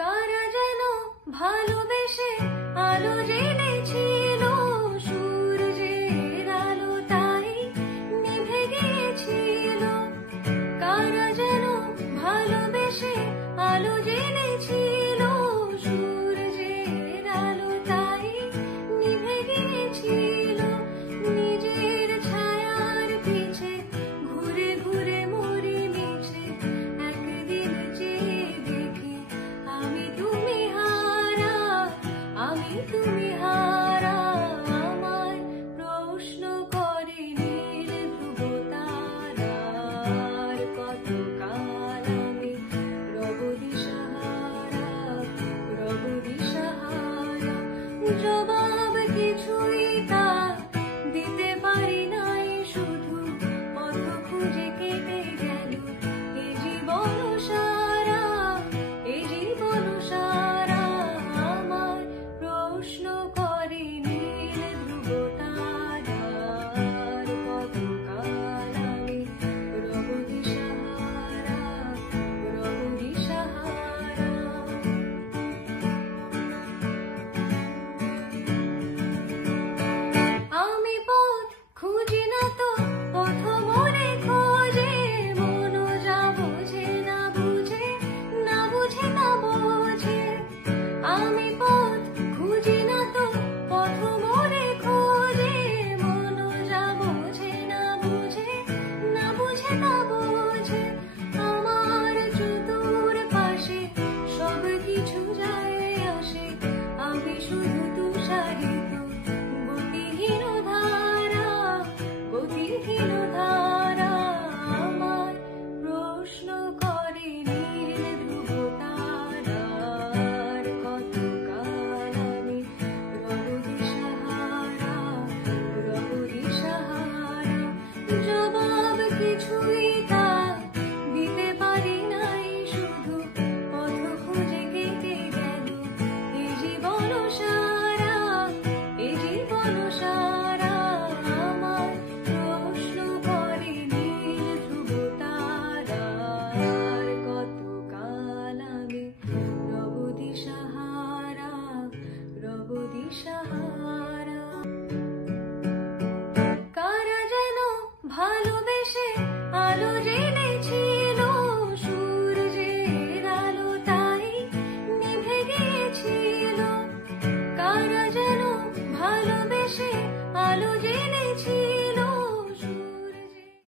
কারা যেন ভালোবেসে আলো জেনেছিল, সূর্যের আলো তাই নিভে গিয়েছিল। কারা যেন ভালোবেসে আলো জেনেছিল, সূর্যের আলো তাই নিভে গিয়েছিল। নিজের ছায়ার পিছে ঘুরে ঘুরে মরে মিছে, একদিন চেয়ে দেখি আমি তুমি হারা, আমি তুমি হারা। আমায় প্রশ্ন করে নীল ধ্রুব তারার, কতকাল আমি রব দিশাহারা, রব দিশাহারা। জবাব কিছুই তা দিতে পারি নাই, শুধু পথ খুঁজে কেটে গেল এ জীবন সারা, এ জীবন সারা। আমায় প্রশ্ন করে নীল ধ্রুব তারার, কতকাল আমি রব দিশাহারা, রব দিশাহারা। আমি পথ খুঁজি না তো, পথ মনে খোঁজে, মনও যা বোঝে না বুঝে, না বুঝে না বোঝে। আমি পথ খুঁজি না তো, পথ মনে খোঁজে, মনও যা বোঝে না বুঝে, না বুঝে না বোঝে। আমার চতুর পাশে সব কিছু যায় আসে, আমি শুধু তুষারিত গতিহীন ধারা, গতিহীন ধারা। আমায় প্রশ্ন করে নীল ধ্রুব তারার, কতকাল আমি রব দিশাহারা, রব দিশাহারা। জবাব কিছুই তা দিতে পারি নাই, শুধু পথ খুঁজে কেটে গেল এ জীবন সারা, এ জীবন সারা। আমায় প্রশ্ন করে নীল ধ্রুব তারার, কতকাল আমি রব দিশাহারা, রব দিশাহারা। কারা যেন ভালোবেসে আলো জেনে